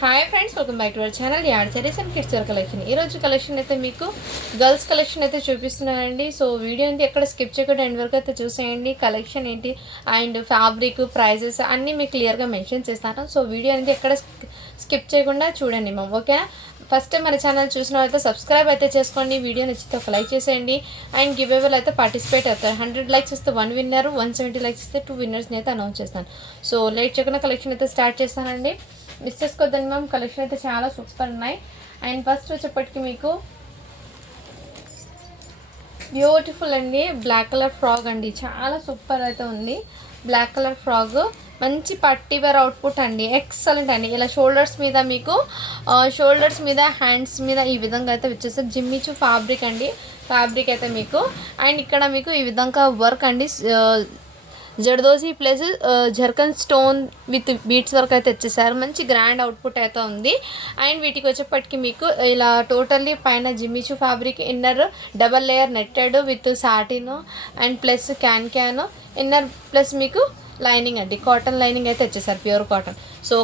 Hi friends, welcome back to our channel ad sarees and kids wear collection. ఈరోజు collection అయితే మీకు girls collection అయితే చూపిస్తున్నానండి. సో వీడియో అయితే ఎక్కడ స్కిప్ చేయకుండా ఎండ్ వరకు అయితే చూసేయండి. కలెక్షన్ ఏంటి అండ్ ఫ్యాబ్రిక్ ప్రైజెస్ అన్నీ మీకు క్లియర్గా మెన్షన్ చేస్తాను. సో వీడియో అనేది ఎక్కడ స్కిప్ చేయకుండా చూడండి మ్యామ్, ఓకే. ఫస్ట్ టైం మన ఛానల్ చూసిన వాళ్ళైతే సబ్స్క్రైబ్ అయితే చేసుకోండి. వీడియో నచ్చితే ఒక లైక్ చేసేయండి. అండ్ గివ్ అవేలో అయితే పార్టిసిపేట్ అవుతారు. 100 లైక్స్ ఇస్తే 1 విన్నర్, 170 లైక్స్ ఇస్తే 2 విన్నర్స్ని అయితే అనౌన్స్ చేస్తాను. సో లేట్ చేయకుండా కలెక్షన్ అయితే స్టార్ట్ చేస్తానండి. మిస్ చేసుకోవద్దండి మ్యామ్, కలెక్షన్ అయితే చాలా సూపర్ ఉన్నాయి. అండ్ ఫస్ట్ వచ్చేప్పటికి మీకు బ్యూటిఫుల్ అండి బ్లాక్ కలర్ ఫ్రాక్ అండి, చాలా సూపర్ అయితే ఉంది. బ్లాక్ కలర్ ఫ్రాక్ మంచి పట్టీ వేర్ అవుట్పుట్ అండి, ఎక్సలెంట్ అండి. ఇలా షోల్డర్స్ మీద మీకు షోల్డర్స్ మీద హ్యాండ్స్ మీద ఈ విధంగా అయితే వచ్చేసి జిమ్మిచు ఫ్యాబ్రిక్ అండి. ఫ్యాబ్రిక్ అయితే మీకు అండ్ ఇక్కడ మీకు ఈ విధంగా వర్క్ అండి, zardozi plus zircon stone with beads work అయితే వచ్చేసారు. మంచి గ్రాండ్ అవుట్పుట్ అయితే ఉంది. అండ్ వీటికి వచ్చేప్పటికి మీకు ఇలా టోటల్లీ పైన జిమ్మిచు fabric, inner double layer netted with satin and plus can inner plus మీకు లైనింగ్ అండి, కాటన్ లైనింగ్ అయితే వచ్చేసారు, ప్యూర్ కాటన్. సో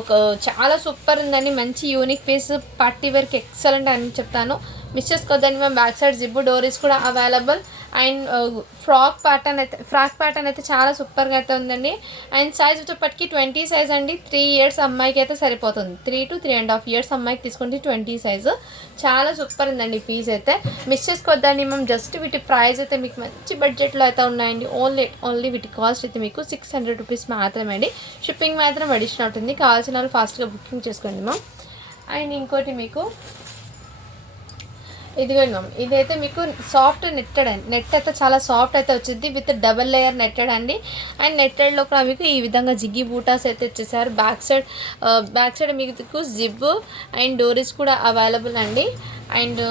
చాలా సూపర్ ఉందండి, మంచి యూనిక్ పీస్, పార్టీ వేర్కి ఎక్సలెంట్ అని చెప్తాను. మిస్ చేసుకోవద్దండి మేము. బ్యాక్ సైడ్ జిప్ డోరీస్ కూడా అవైలబుల్. అండ్ ఫ్రాక్ ప్యాటర్న్ అయితే చాలా సూపర్గా అయితే ఉందండి. అండ్ సైజ్ వచ్చేప్పటికి 20 సైజ్ అండి. 3 ఇయర్స్ అమ్మాయికి అయితే సరిపోతుంది. 3 to 3.5 ఇయర్స్ అమ్మాయికి తీసుకుంటే 20 సైజు. చాలా సూపర్ ఉందండి పీస్ అయితే. మిస్ చేసుకోవద్దండి మేము. జస్ట్ వీటి ప్రైస్ అయితే మీకు మంచి బడ్జెట్లో అయితే ఉన్నాయండి. ఓన్లీ వీటి కాస్ట్ అయితే మీకు 600 రూపీస్ మాత్రమే అండి. షిప్పింగ్ మాత్రం అడిషనల్ అవుతుంది. కావాల్సిన వాళ్ళు ఫాస్ట్గా బుకింగ్ చేసుకోండి మ్యామ్. అండ్ ఇంకోటి మీకు ఇదిగోండి మ్యామ్, ఇదైతే మీకు సాఫ్ట్ నెట్టెడ్ అండి. నెట్ అయితే చాలా సాఫ్ట్ అయితే వచ్చింది విత్ డబల్ లేయర్ నెట్టెడ్ అండి. అండ్ నెట్టెడ్లో కూడా మీకు ఈ విధంగా జిగ్గి బూటాస్ అయితే వచ్చేసారు. బ్యాక్ సైడ్ మీకు జిబ్ అండ్ డోరీస్ కూడా అవైలబుల్ అండి. అండ్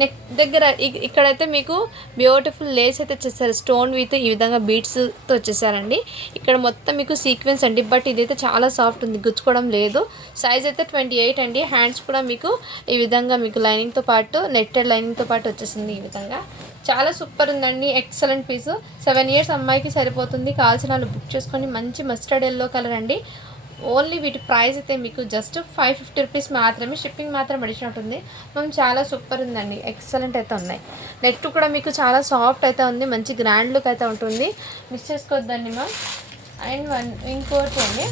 నెక్ దగ్గర ఇక్కడైతే మీకు బ్యూటిఫుల్ లేస్ అయితే వచ్చేసారు, స్టోన్ విత్ ఈ విధంగా బీడ్స్తో వచ్చేసారండి. ఇక్కడ మొత్తం మీకు సీక్వెన్స్ అండి, బట్ ఇదైతే చాలా సాఫ్ట్ ఉంది, గుచ్చుకోవడం లేదు. సైజ్ అయితే 28 అండి. హ్యాండ్స్ కూడా మీకు ఈ విధంగా మీకు లైనింగ్తో పాటు నెట్టెడ్ లైనింగ్తో పాటు వచ్చేసింది. ఈ విధంగా చాలా సూపర్ ఉందండి, ఎక్సలెంట్ పీసు. 7 ఇయర్స్ అమ్మాయికి సరిపోతుంది. కావాల్సిన వాళ్ళు బుక్ చేసుకొని. మంచి మస్టర్డ్ ఎల్లో కలర్ అండి. ఓన్లీ వీటి ప్రైస్ అయితే మీకు జస్ట్ 550 రూపీస్ మాత్రమే. షిప్పింగ్ మాత్రం అడిషన్ ఉంటుంది. మనం చాలా సూపర్ ఉందండి, ఎక్సలెంట్ అయితే ఉన్నాయి. నెట్ కూడా మీకు చాలా సాఫ్ట్ అయితే ఉంది, మంచి గ్రాండ్ లుక్ అయితే ఉంటుంది. మిస్ చేసుకోవద్దండి మ్యామ్. అండ్ ఇంకోటి అండి,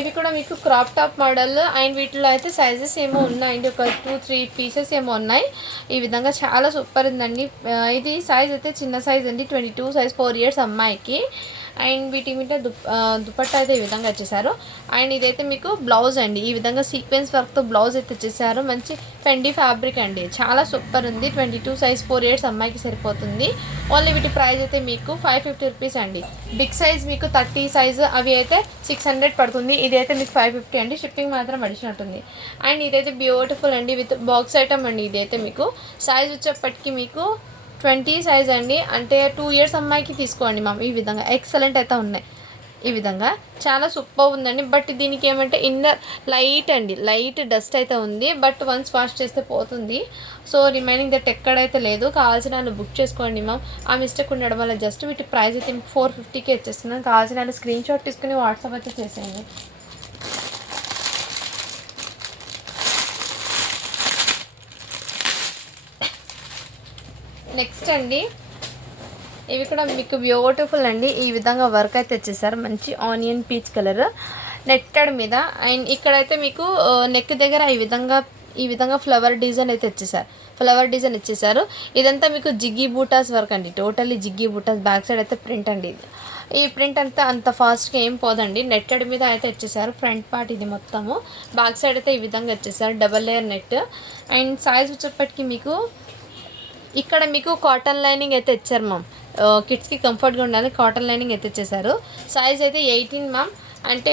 ఇవి కూడా మీకు క్రాప్ టాప్ మోడల్. అండ్ వీటిలో అయితే సైజెస్ ఏమో ఉన్నాయండి, ఒక 2-3 పీసెస్ ఏమో ఉన్నాయి. ఈ విధంగా చాలా సూపర్ ఉందండి. ఇది సైజ్ అయితే చిన్న సైజ్ అండి, 22 సైజ్, 4 ఇయర్స్ అమ్మాయికి. అండ్ వీటి మీద దుపట్టా అయితే ఈ విధంగా వచ్చేసారు. అండ్ ఇదైతే మీకు బ్లౌజ్ అండి, ఈ విధంగా సీక్వెన్స్ వర్క్తో బ్లౌజ్ అయితే వచ్చేసారు. మంచి పెండి ఫ్యాబ్రిక్ అండి, చాలా సూపర్ ఉంది. 22 సైజ్, 4 ఇయర్స్ అమ్మాయికి సరిపోతుంది. ఓన్లీ వీటి ప్రైస్ అయితే మీకు 550 రూపీస్ అండి. బిగ్ సైజ్ మీకు 30 సైజు అవి అయితే 600 పడుతుంది. ఇదైతే మీకు 550 అండి. షిప్పింగ్ మాత్రం అడిషన్ ఉంటుంది. అండ్ ఇదైతే బ్యూటిఫుల్ అండి విత్ బాక్స్ ఐటమ్ అండి. ఇదైతే మీకు సైజ్ వచ్చేప్పటికి మీకు 20 సైజ్ అండి, అంటే 2 ఇయర్స్ అమ్మాయికి తీసుకోండి మ్యామ్. ఈ విధంగా ఎక్సలెంట్ అయితే ఉన్నాయి. ఈ విధంగా చాలా సూపర్ ఉందండి. బట్ దీనికి ఏమంటే ఇన్నర్ లైట్ డస్ట్ అయితే ఉంది, బట్ వన్స్ వాష్ చేస్తే పోతుంది. సో రిమైనింగ్ దట్ ఎక్కడైతే లేదు. కావాల్సిన వాళ్ళు బుక్ చేసుకోండి మ్యామ్. ఆ మిస్టేక్ ఉండడం వల్ల జస్ట్ వీటి ప్రైస్ అయితే 450కి వచ్చేస్తున్నాను. కావాల్సిన వాళ్ళు స్క్రీన్ షాట్ తీసుకుని వాట్సాప్ అయితే చేసేయండి. నెక్స్ట్ అండి, ఇవి కూడా మీకు బ్యూటిఫుల్ అండి. ఈ విధంగా వర్క్ అయితే వచ్చేసారు, మంచి ఆనియన్ పీచ్ కలర్ నెట్టెడ్ మీద. అండ్ ఇక్కడైతే మీకు నెక్ దగ్గర ఈ విధంగా ఫ్లవర్ డిజైన్ అయితే ఇచ్చేసారు. ఇదంతా మీకు జిగ్గి బూటాస్ వర్క్ అండి, టోటల్లీ జిగ్గి బూటాస్. బ్యాక్ సైడ్ అయితే ప్రింట్ అండి. ఈ ప్రింట్ అంత ఫాస్ట్గా ఏం పోదండి. నెట్టెడ్ మీద అయితే వచ్చేసారు. ఫ్రంట్ పార్ట్ ఇది మొత్తము. బ్యాక్ సైడ్ అయితే ఈ విధంగా వచ్చేసారు, double layer net. And size వచ్చేప్పటికి మీకు ఇక్కడ మీకు కాటన్ లైనింగ్ అయితే ఇచ్చారు మ్యామ్. కిడ్స్కి కంఫర్ట్గా ఉండాలి, కాటన్ లైనింగ్ అయితే ఇచ్చేసారు. సైజ్ అయితే 18 మ్యామ్, అంటే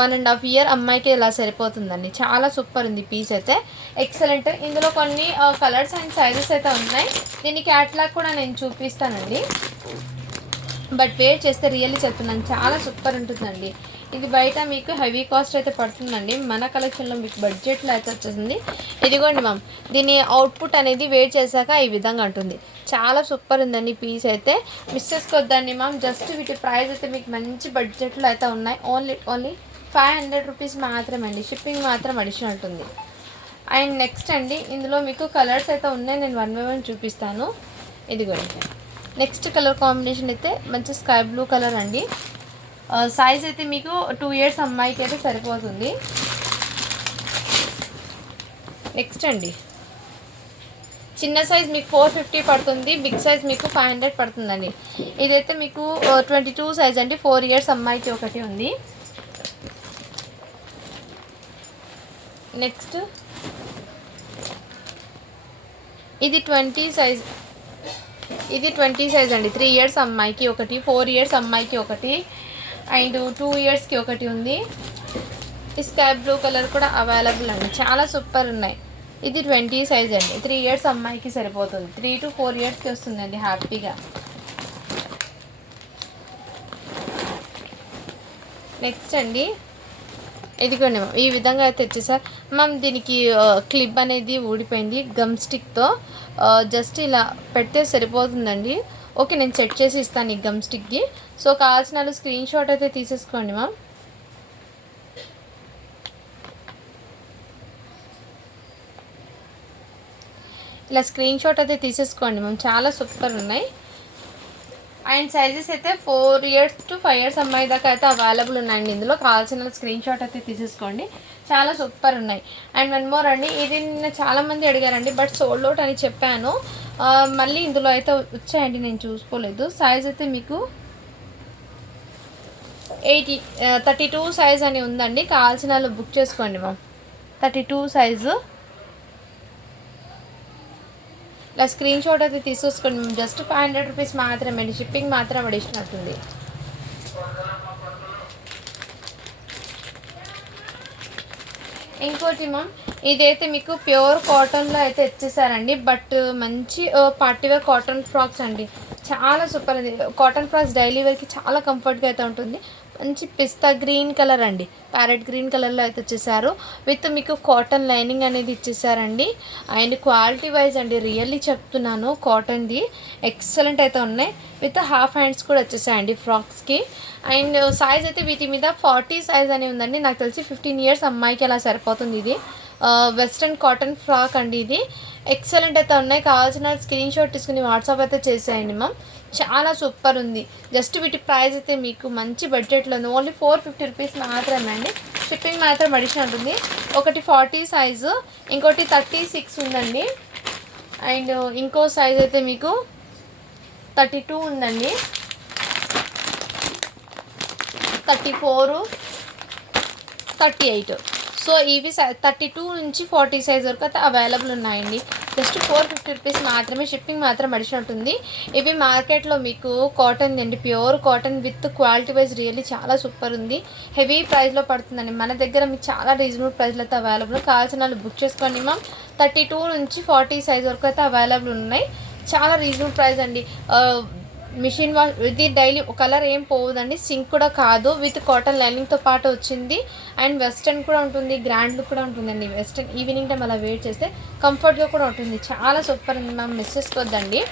1.5 ఇయర్ అమ్మాయికి ఇలా సరిపోతుందండి. చాలా సూపర్ ఉంది పీస్ అయితే, ఎక్సలెంట్. ఇందులో కొన్ని కలర్స్ అండ్ సైజెస్ అయితే ఉన్నాయి. దీని క్యాట్లాగ్ కూడా నేను చూపిస్తానండి, బట్ వేర్ చేస్తే రియల్లీ చెప్తున్నాను, చాలా సూపర్ ఉంటుందండి. ఇది బయట మీకు హెవీ కాస్ట్ అయితే పడుతుందండి. మన కలెక్షన్లో మీకు బడ్జెట్లో అయితే వచ్చేసింది. ఇదిగోండి మ్యామ్, దీని అవుట్పుట్ అనేది వేట్ చేశాక ఈ విధంగా ఉంటుంది. చాలా సూపర్ ఉందండి పీస్ అయితే. మిస్ చేసుకోవద్దండి మ్యామ్. జస్ట్ వీటి ప్రైస్ అయితే మీకు మంచి బడ్జెట్లో అయితే ఉన్నాయి. ఓన్లీ రూపీస్ మాత్రమే అండి. షిప్పింగ్ మాత్రం అడిషనల్ ఉంటుంది. అండ్ నెక్స్ట్ అండి ఇందులో మీకు కలర్స్ అయితే ఉన్నాయి, నేను వన్ బై వన్ చూపిస్తాను. ఇదిగోండి నెక్స్ట్ కలర్ కాంబినేషన్ అయితే మంచి స్కై బ్లూ కలర్ అండి. సైజ్ అయితే మీకు 2 ఇయర్స్ అమ్మాయికి అయితే సరిపోతుంది. నెక్స్ట్ అండి చిన్న సైజ్ మీకు 450 పడుతుంది, బిగ్ సైజ్ మీకు 500 పడుతుందండి. ఇదైతే మీకు 22 సైజ్ అండి. 4 ఇయర్స్ అమ్మాయికి ఒకటి ఉంది. నెక్స్ట్ ఇది 20 సైజ్, ఇది 20 సైజ్ అండి. 3 ఇయర్స్ అమ్మాయికి ఒకటి, 4 ఇయర్స్ అమ్మాయికి ఒకటి, అండ్ 2 ఇయర్స్కి ఒకటి ఉంది. ఈ స్కై బ్లూ కలర్ కూడా అవైలబుల్ అండి, చాలా సూపర్ ఉన్నాయి. ఇది 20 సైజ్ అండి. 3 ఇయర్స్ అమ్మాయికి సరిపోతుంది, 3 to 4 ఇయర్స్కి వస్తుందండి హ్యాపీగా. నెక్స్ట్ అండి ఇదిగోండి మ్యామ్, ఈ విధంగా అయితే వచ్చేసారు మ్యామ్. దీనికి క్లిప్ అనేది ఊడిపోయింది గమ్ స్టిక్తో, జస్ట్ ఇలా పెడితే సరిపోతుందండి. ఓకే, నేను సెట్ చేసి ఇస్తాను ఈ గమ్ స్టిక్కి. సో కావాల్సిన వాళ్ళు స్క్రీన్ షాట్ అయితే తీసేసుకోండి మ్యామ్. ఇలా స్క్రీన్ షాట్ అయితే తీసేసుకోండి మ్యామ్, చాలా సూపర్ ఉన్నాయి. అండ్ సైజెస్ అయితే 4 ఇయర్స్ to 5 ఇయర్స్ అమ్మాయి దాకా అయితే అవైలబుల్ ఉన్నాయండి. ఇందులో కావాల్సిన స్క్రీన్ షాట్ అయితే తీసేసుకోండి, చాలా సూపర్ ఉన్నాయి. అండ్ వన్ మోర్ అండి, ఇది నిన్న చాలామంది అడిగారండి, బట్ సోల్డ్ అవుట్ అని చెప్పాను. మళ్ళీ ఇందులో అయితే వచ్చాయండి, నేను చూసుకోలేదు. సైజ్ అయితే మీకు 32 సైజ్ అని ఉందండి. కావాల్సిన వాళ్ళు బుక్ చేసుకోండి మ్యామ్. 32 సైజు. ఇలా స్క్రీన్ షాట్ అయితే తీసేసుకోండి మేము. జస్ట్ 500 రూపీస్ మాత్రమే అండి, షిప్పింగ్ మాత్రం అడిషనల్ అవుతుంది. ఇంకోటి మ్యామ్, ఇదైతే మీకు ప్యూర్ కాటన్లో అయితే ఇచ్చేసారండి, బట్ మంచి పార్టీవేర్ కాటన్ ఫ్రాక్స్ అండి, చాలా సూపర్ ఉంది. కాటన్ ఫ్రాక్స్ డైలీ వేర్కి చాలా కంఫర్ట్గా అయితే ఉంటుంది. మంచి పిస్తా గ్రీన్ కలర్ అండి, ప్యారెట్ గ్రీన్ కలర్లో అయితే వచ్చేసారు. విత్ మీకు కాటన్ లైనింగ్ అనేది ఇచ్చేసారండి. అండ్ క్వాలిటీ వైజ్ అండి రియల్లీ చెప్తున్నాను, కాటన్ది ఎక్సలెంట్ అయితే ఉన్నాయి. విత్ హాఫ్ హ్యాండ్స్ కూడా వచ్చేసాయండి ఫ్రాక్స్కి. అండ్ సైజ్ అయితే వీటి మీద 40 సైజ్ అని ఉందండి. నాకు తెలిసి 15 ఇయర్స్ అమ్మాయికి అలా సరిపోతుంది. ఇది వెస్ట్రన్ కాటన్ ఫ్రాక్ అండి, ఇది ఎక్సలెంట్ అయితే ఉన్నాయి. కావాల్సిన స్క్రీన్ షాట్ తీసుకుని వాట్సాప్ అయితే చేసేయండి మ్యామ్, చాలా సూపర్ ఉంది. జస్ట్ వీటి ప్రైస్ అయితే మీకు మంచి బడ్జెట్లో ఉంది, ఓన్లీ 450 రూపీస్ మాత్రమే అండి. షిప్పింగ్ మాత్రం అడిషనల్ ఉంటుంది. ఒకటి 40 సైజు, ఇంకోటి 36 ఉందండి. అండ్ ఇంకో సైజ్ అయితే మీకు 32 ఉందండి, 34, 38. సో ఇవి 32 నుంచి 40 సైజ్ వరకు అయితే అవైలబుల్ ఉన్నాయండి. జస్ట్ 450 రూపీస్ మాత్రమే, షిప్పింగ్ మాత్రం అడిషనల్ ఉంటుంది. ఇవి మార్కెట్లో మీకు కాటన్ అండి, pure cotton with quality wise really చాలా సూపర్ ఉంది. హెవీ ప్రైస్లో పడుతుందండి. మన దగ్గర మీకు చాలా రీజనబుల్ ప్రైస్లో అయితే అవైలబుల్. కావాల్సిన వాళ్ళు బుక్ చేసుకోండి మ్యామ్. 32 నుంచి 40 సైజ్ వరకు అయితే అవైలబుల్ ఉన్నాయి. చాలా రీజనబుల్ ప్రైస్ అండి. మిషన్ వాష్ ఇది డైలీ కలర్ ఏం పోవదండి, సింక్ కూడా కాదు. విత్ కాటన్ లైనింగ్తో పాటు వచ్చింది. అండ్ వెస్ట్రన్ కూడా ఉంటుంది, గ్రాండ్ లుక్ కూడా ఉంటుందండి. వెస్ట్రన్ ఈవినింగ్ టైం అలా వేర్ చేస్తే కంఫర్ట్గా కూడా ఉంటుంది, చాలా సూపర్ ఉంది మ్యామ్, మిస్ చేసుకోవద్దండి.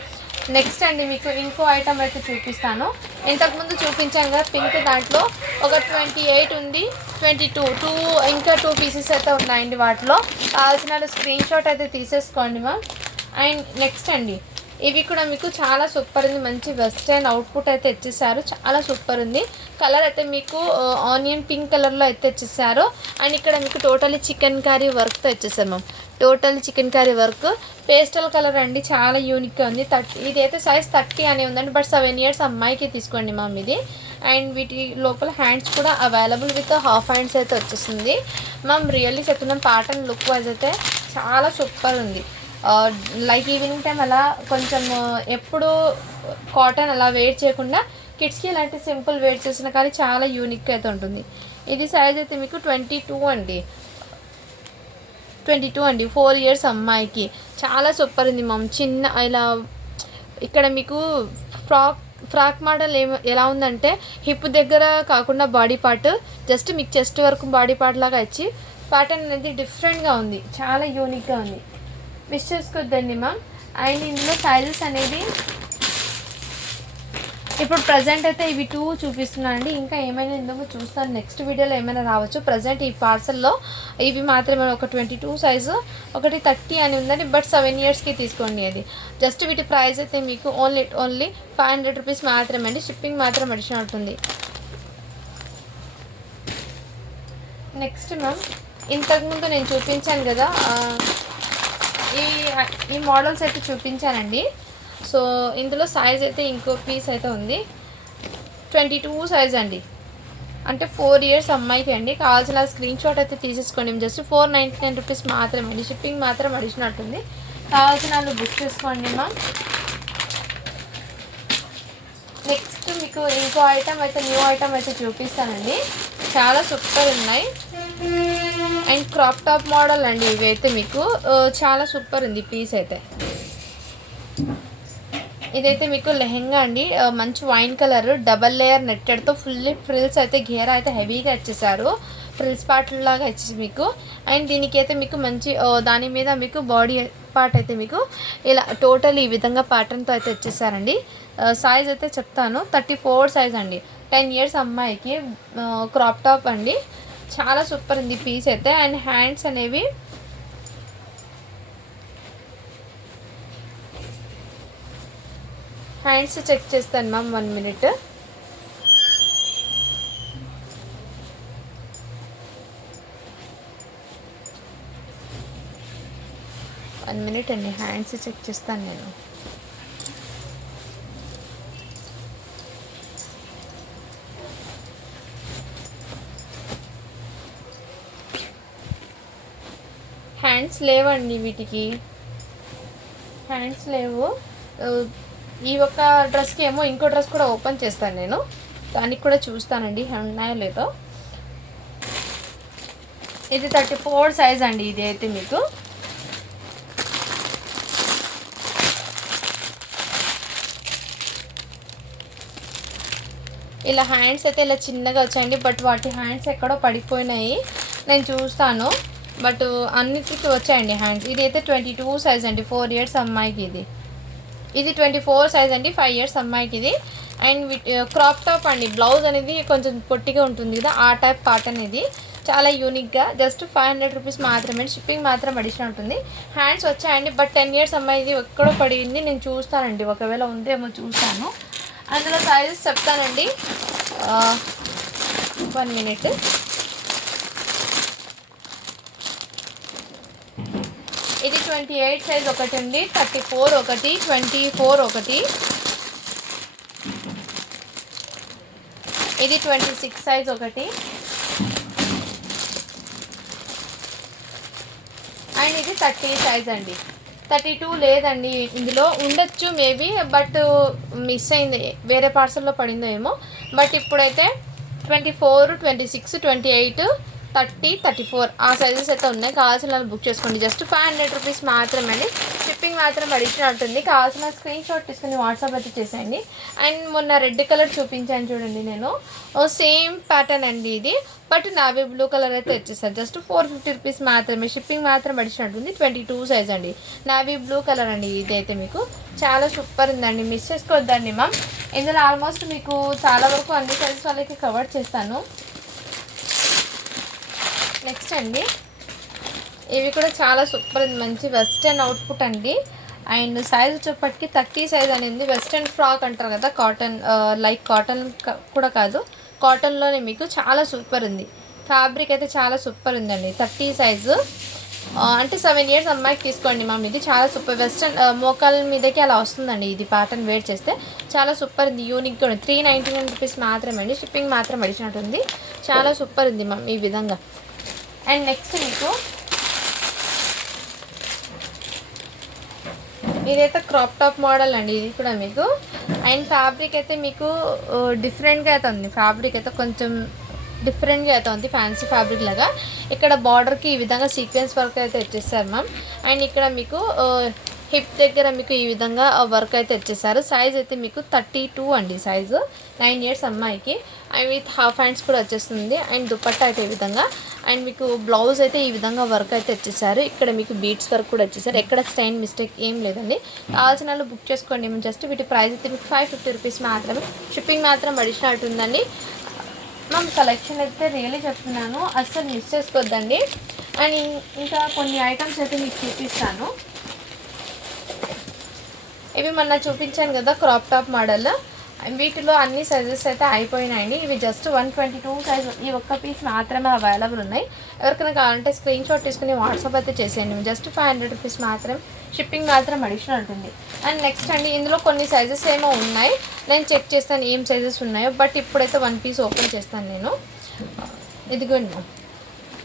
నెక్స్ట్ అండి మీకు ఇంకో ఐటమ్ అయితే చూపిస్తాను. ఇంతకుముందు చూపించాం కదా పింక్, దాంట్లో ఒక 28 ఉంది, 22 ఇంకా 2 పీసెస్ అయితే ఉన్నాయండి. వాటిలో కావాల్సిన స్క్రీన్ షాట్ అయితే తీసేసుకోండి మ్యామ్. అండ్ నెక్స్ట్ అండి ఇవి కూడా మీకు చాలా సూపర్ ఉంది, మంచి వెస్టర్న్ అవుట్పుట్ అయితే ఇచ్చేసారు, చాలా సూపర్ ఉంది. కలర్ అయితే మీకు ఆనియన్ పింక్ కలర్లో అయితే ఇచ్చేసారు. అండ్ ఇక్కడ మీకు టోటలీ చికెన్ కర్రీ వర్క్తో ఇచ్చేసారు ma'am. Total chicken curry work, pastel colour అండి, చాలా యూనిక్గా ఉంది. 30, ఇది అయితే సైజ్ 30 అని ఉందండి, బట్ 7 ఇయర్స్ అమ్మాయికి తీసుకోండి మ్యామ్ ఇది. అండ్ వీటి లోపల హ్యాండ్స్ కూడా అవైలబుల్ విత్ హాఫ్ హ్యాండ్స్ అయితే వచ్చేస్తుంది మ్యామ్. రియల్లీ చెప్తున్నాం, ప్యాటర్న్ లుక్ వైజ్ అయితే చాలా సూపర్ ఉంది. లైక్ ఈవినింగ్ టైం అలా కొంచెం ఎప్పుడు కాటన్ అలా వేర్ చేయకుండా కిడ్స్కి ఇలాంటి సింపుల్ వేర్ చేసినా కానీ చాలా యూనిక్గా అయితే ఉంటుంది. ఇది సైజ్ అయితే మీకు 22 అండి, 4 ఇయర్స్ అమ్మాయికి చాలా సూపర్ ఉంది మ్యామ్. చిన్న ఇలా ఇక్కడ మీకు ఫ్రాక్ మోడల్ ఎలా ఉందంటే హిప్ దగ్గర కాకుండా బాడీ పార్ట్, జస్ట్ మీకు చెస్ట్ వరకు బాడీ పార్ట్ లాగా ఇచ్చి ప్యాటర్న్ అనేది డిఫరెంట్గా ఉంది, చాలా యూనిక్గా ఉంది, మిస్ చేసుకోవద్దండి మ్యామ్. అండ్ ఇందులో సైజెస్ అనేది ఇప్పుడు ప్రజెంట్ అయితే ఇవి 2 చూపిస్తున్నాను అండి. ఇంకా ఏమైనా ఇందులో చూస్తాను, నెక్స్ట్ వీడియోలో ఏమైనా రావచ్చు. ప్రజెంట్ ఈ పార్సల్లో ఇవి మాత్రమే, ఒక 22 సైజు, ఒకటి 30 అని ఉందండి. బట్ 7 ఇయర్స్కి తీసుకోండి. అది జస్ట్ వీటి ప్రైస్ అయితే మీకు ఓన్లీ 500 రూపీస్ మాత్రమే అండి. షిప్పింగ్ మాత్రం అడిషనల్ ఉంటుంది. నెక్స్ట్ మ్యామ్, ఇంతకుముందు నేను చూపించాను కదా, ఈ మోడల్స్ అయితే చూపించానండి. సో ఇందులో సైజ్ అయితే ఇంకో పీస్ అయితే ఉంది, 22 సైజ్ అండి. అంటే 4 ఇయర్స్ అమ్మాయికి అండి. కావాల్సిన స్క్రీన్ షాట్ అయితే తీసేసుకోండి. జస్ట్ 499 రూపీస్ మాత్రమే అండి. షిప్పింగ్ మాత్రం అడిషనల్ ఉంటుంది. కావాల్సిన వాళ్ళు బుక్ చేసుకోండి మ్యామ్. నెక్స్ట్ మీకు ఇంకో ఐటమ్ అయితే, న్యూ ఐటమ్ అయితే చూపిస్తానండి. చాలా సూపర్ ఉన్నాయి. అండ్ క్రాప్ టాప్ మోడల్ అండి ఇవైతే మీకు చాలా సూపర్ ఉంది పీస్ అయితే. ఇదైతే మీకు లెహెంగా అండి, మంచి వైన్ కలర్, డబల్ లేయర్ నెట్టెడ్తో ఫుల్లీ ఫ్రిల్స్ అయితే గేర్ అయితే హెవీగా ఇచ్చేసారు. ఫ్రిల్స్ పార్ట్ లాగా ఇచ్చేసి మీకు. అండ్ దీనికి అయితే మీకు మంచి దాని మీద మీకు బాడీ పార్ట్ అయితే మీకు ఇలా టోటల్ ఈ విధంగా ప్యాటర్న్తో అయితే ఇచ్చేసారండి. సైజ్ అయితే చెప్తాను, 34 సైజ్ అండి. 10 ఇయర్స్ అమ్మాయికి క్రాప్ టాప్ అండి. చాలా సూపర్ ఉంది పీస్ అయితే. అండ్ హ్యాండ్స్ అనేవి చెక్ చేస్తాను మ్యామ్, 1 మినిట్. అండి, హ్యాండ్స్ చెక్ చేస్తాను నేను. హ్యాండ్స్ లేవండి వీటికి, హ్యాండ్స్ లేవు. ఈ ఒక డ్రెస్కి ఏమో ఇంకో డ్రెస్ కూడా ఓపెన్ చేస్తాను నేను, దానికి కూడా చూస్తానండి ఉన్నాయో లేదో. ఇది 34 సైజ్ అండి. ఇది అయితే మీకు ఇలా హ్యాండ్స్ అయితే ఇలా చిన్నగా వచ్చాయండి. బట్ వాటి హ్యాండ్స్ ఎక్కడో పడిపోయినాయి, నేను చూస్తాను. బట్ అన్నిటికీ వచ్చాయండి హ్యాండ్స్. ఇది అయితే 22 సైజ్ అండి, 4 ఇయర్స్ అమ్మాయికి. ఇది 24 సైజ్ అండి, 5 ఇయర్స్ అమ్మాయికి ఇది. అండ్ క్రాప్ టాప్ అండి. బ్లౌజ్ అనేది కొంచెం పొట్టిగా ఉంటుంది కదా, ఆ టైప్ ప్యాటర్న్ ఇది. చాలా యూనిక్గా, జస్ట్ 500 రూపీస్ మాత్రమే. షిప్పింగ్ మాత్రం అడిషనల్ ఉంటుంది. హ్యాండ్స్ వచ్చాయండి, బట్ 10 ఇయర్స్ అమ్మాయిది ఎక్కడో పడింది, నేను చూస్తానండి, ఒకవేళ ఉందేమో చూస్తాను. అందులో సైజెస్ చెప్తానండి, 1 మినిట్. ఇది 28 సైజ్ ఒకటి అండి, 34 ఒకటి, 24 ఒకటి. ఇది 26 సైజ్ ఒకటి. అండ్ ఇది 30 సైజ్ అండి. 32 లేదండి, ఇందులో ఉండొచ్చు మేబీ, బట్ మిస్ అయింది, వేరే పార్సల్లో పడిందో ఏమో. బట్ ఇప్పుడైతే 24, 26, 28, 30, 34 ఆ సైజెస్ అయితే ఉన్నాయి. కావాల్సిన బుక్ చేసుకోండి. జస్ట్ 500 రూపీస్ మాత్రమే అండి. షిప్పింగ్ మాత్రం అడిషనల్ ఉంటుంది. కావాల్సిన స్క్రీన్ షాట్ తీసుకుని వాట్సాప్ అయితే చేసేయండి. అండ్ మొన్న రెడ్ కలర్ చూపించాను చూడండి నేను, సేమ్ ప్యాటర్న్ అండి ఇది, బట్ నావీ బ్లూ కలర్ అయితే వచ్చేసారు. జస్ట్ 450 రూపీస్ మాత్రమే. షిప్పింగ్ మాత్రం అడిషనల్ ఉంటుంది. 22 సైజ్ అండి, నావీ బ్లూ కలర్ అండి. ఇదైతే మీకు చాలా సూపర్ ఉందండి, మిస్ చేసుకోవద్దండి మ్యామ్. ఇందులో ఆల్మోస్ట్ మీకు చాలా వరకు అన్ని సైజెస్ వాళ్ళకి కవర్ చేస్తాను. నెక్స్ట్ అండి, ఇవి కూడా చాలా సూపర్ ఉంది, మంచి వెస్టర్న్ అవుట్పుట్ అండి. అండ్ సైజ్ వచ్చేప్పటికి 30 సైజ్ అనేది. వెస్టర్న్ ఫ్రాక్ అంటారు కదా, కాటన్, లైక్ కాటన్ కూడా కాదు, కాటన్లోనే మీకు చాలా సూపర్ ఉంది. ఫ్యాబ్రిక్ అయితే చాలా సూపర్ ఉందండి. 30 సైజు అంటే 7 ఇయర్స్ అమ్మాయికి తీసుకోండి మ్యామ్. ఇది చాలా సూపర్, వెస్టర్న్ మోకాల మీదకి అలా వస్తుందండి. ఇది ప్యాటర్న్ వేర్ చేస్తే చాలా సూపర్ ఉంది, యూనిక్గా ఉంది. 399 రూపీస్ మాత్రమే అండి. షిప్పింగ్ మాత్రం అడిషనల్ ఉంది. చాలా సూపర్ ఉంది మ్యామ్ ఈ విధంగా. అండ్ నెక్స్ట్ మీకు ఇదైతే క్రాప్ టాప్ మోడల్ అండి. ఇది కూడా మీకు. అండ్ ఫ్యాబ్రిక్ అయితే మీకు డిఫరెంట్గా అయితే ఉంది. ఫ్యాబ్రిక్ అయితే కొంచెం డిఫరెంట్గా అయితే ఉంది, ఫ్యాన్సీ ఫ్యాబ్రిక్ లాగా. ఇక్కడ బార్డర్కి ఈ విధంగా సీక్వెన్స్ వర్క్ అయితే వచ్చేసారు మ్యామ్. అండ్ ఇక్కడ మీకు హిప్ దగ్గర మీకు ఈ విధంగా వర్క్ అయితే వచ్చేసారు. సైజ్ అయితే మీకు 32 అండి సైజు, 9 ఇయర్స్ అమ్మాయికి. అండ్ విత్ హాఫ్ హ్యాండ్స్ కూడా వచ్చేస్తుంది. అండ్ దుపట్టా అయితే ఈ విధంగా, అండ్ మీకు బ్లౌజ్ అయితే ఈ విధంగా వర్క్ అయితే వచ్చేసారు. ఇక్కడ మీకు బీట్స్ వర్క్ కూడా వచ్చేసారు. ఎక్కడ స్టైన్ మిస్టేక్ ఏం లేదండి. కావాల్సిన వాళ్ళు బుక్ చేసుకోండి. మేము జస్ట్ వీటి ప్రైస్ అయితే మీకు 550 రూపీస్ మాత్రమే. షిప్పింగ్ మాత్రం అడిషనల్ ఉందండి. మ్యామ్ కలెక్షన్ అయితే రియలీ చెప్తున్నాను, అస్సలు మిస్ చేసుకోవద్దండి. అండ్ ఇంకా కొన్ని ఐటమ్స్ అయితే మీకు చూపిస్తాను. ఇవి మొన్న చూపించాను కదా క్రాప్ టాప్ మోడల్, వీటిలో అన్ని సైజెస్ అయితే అయిపోయినాయండి. ఇవి జస్ట్ 122 సైజ్, ఈ ఒక్క పీస్ మాత్రమే అవైలబుల్ ఉన్నాయి. ఎవరికైనా కావాలంటే స్క్రీన్ షాట్ తీసుకుని వాట్సాప్ అయితే చేసేయండి. జస్ట్ 500 రూపీస్ మాత్రం, షిప్పింగ్ మాత్రం అడిషనల్ ఉంటుంది. అండ్ నెక్స్ట్ అండి, ఇందులో కొన్ని సైజెస్ ఏమో ఉన్నాయి, నేను చెక్ చేస్తాను ఏం సైజెస్ ఉన్నాయో. బట్ ఇప్పుడైతే వన్ పీస్ ఓపెన్ చేస్తాను నేను. ఇదిగోండి,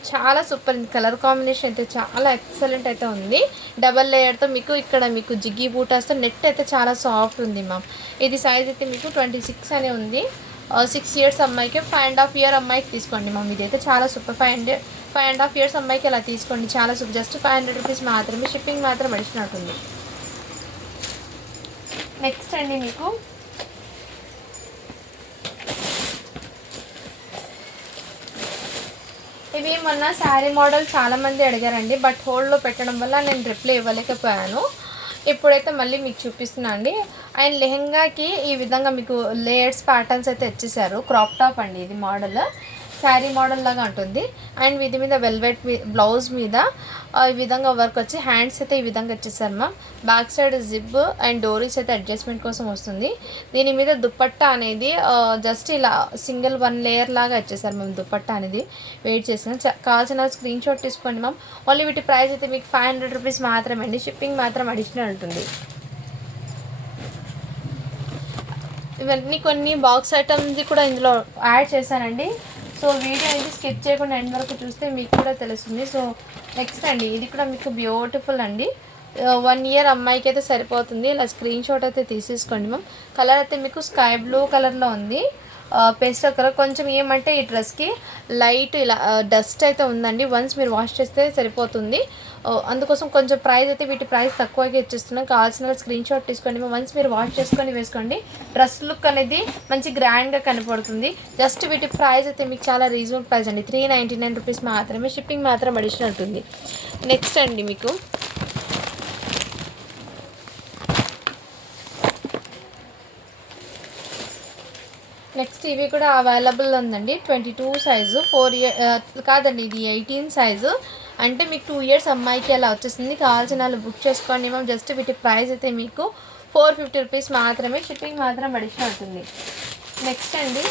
చాలా సూపర్ ఉంది. కలర్ కాంబినేషన్ అయితే చాలా ఎక్సలెంట్ అయితే ఉంది. డబల్ లేయర్తో మీకు ఇక్కడ మీకు జిగ్గి బూటాస్తో నెట్ అయితే చాలా సాఫ్ట్ ఉంది మ్యామ్. ఇది సైజ్ అయితే మీకు 26 అనే ఉంది. 6 ఇయర్స్ అమ్మాయికి, 5.5 ఇయర్ అమ్మాయికి తీసుకోండి మ్యామ్. ఇదైతే చాలా సూపర్. 5.5 ఇయర్స్ అమ్మాయికి అలా తీసుకోండి, చాలా సూపర్. జస్ట్ 500 రూపీస్ మాత్రమే, షిప్పింగ్ మాత్రం అడిషనల్ ఉంటుంది. నెక్స్ట్ అండి, మీకు ఇవి మొన్న శారీ మోడల్ చాలామంది అడిగారండి, బట్ హోల్డ్లో పెట్టడం వల్ల నేను రిప్లై ఇవ్వలేకపోయాను. ఇప్పుడైతే మళ్ళీ మీకు చూపిస్తున్నాను అండి. అండ్ లెహెంగాకి ఈ విధంగా మీకు లేయర్స్ ప్యాటర్న్స్ అయితే వచ్చేసారు. క్రాప్ టాప్ అండి ఇది మోడల్, శారీ మోడల్ లాగా ఉంటుంది. అండ్ వీటి మీద వెల్వెట్ బ్లౌజ్ మీద ఈ విధంగా వర్క్ వచ్చి హ్యాండ్స్ అయితే ఈ విధంగా వచ్చేసారు ma'am. Back side zip and డోరీస్ అయితే అడ్జస్ట్మెంట్ కోసం వస్తుంది. దీని మీద దుపట్టా అనేది జస్ట్ ఇలా సింగిల్ 1 లేయర్ లాగా వచ్చేసారు మ్యామ్. దుపట్టా అనేది వెయిట్ చేసాను. కావాల్సిన స్క్రీన్ షాట్ తీసుకోండి మ్యామ్. ఓన్లీ వీటి ప్రైస్ అయితే మీకు 500 రూపీస్ మాత్రమే అండి, షిప్పింగ్ మాత్రం అడిషనల్ ఉంటుంది. ఇవన్నీ కొన్ని బాక్స్ ఐటమ్స్ కూడా ఇందులో యాడ్ చేశానండి. సో వీడియో అనేది స్కిప్ చేయకుండా ఎండ్ వరకు చూస్తే మీకు కూడా తెలుస్తుంది. సో నెక్స్ట్ అండి, ఇది కూడా మీకు బ్యూటిఫుల్ అండి. 1 ఇయర్ అమ్మాయికి అయితే సరిపోతుంది. ఇలా స్క్రీన్ షాట్ అయితే తీసేసుకోండి మ్యామ్. కలర్ అయితే మీకు స్కై బ్లూ కలర్లో ఉంది. పేస్టల్ కలర్ కొంచెం ఏమంటే ఈ డ్రెస్కి లైట్ ఇలా డస్ట్ అయితే ఉందండి. వన్స్ మీరు వాష్ చేస్తే సరిపోతుంది. అందుకోసం కొంచెం ప్రైస్ అయితే వీటి ప్రైస్ తక్కువగా ఇచ్చేస్తున్నాం. కావాల్సిన స్క్రీన్ షాట్ తీసుకోండి. వన్స్ మీరు వాష్ చేసుకొని వేసుకోండి, డ్రెస్ లుక్ అనేది మంచి గ్రాండ్గా కనపడుతుంది. జస్ట్ వీటి ప్రైస్ అయితే మీకు చాలా రీజనబుల్ ప్రైస్ అండి, 399 రూపీస్ మాత్రమే, షిప్పింగ్ మాత్రం అడిషనల్ ఉంటుంది. నెక్స్ట్ అండి, మీకు నెక్స్ట్ ఇవి కూడా అవైలబుల్ ఉందండి. 22 సైజు, 4 ఇయర్ కాదండి, ఇది 18 సైజు. అంటే మీకు 2 ఇయర్స్ అమ్మాయికి అలా వచ్చేసింది. కావాల్సిన వాళ్ళు బుక్ చేసుకోండి మ్యామ్. జస్ట్ వీటి ప్రైస్ అయితే మీకు 450 రూపీస్ మాత్రమే, షిప్పింగ్ మాత్రం అడిషనల్ అవుతుంది. నెక్స్ట్ అండి,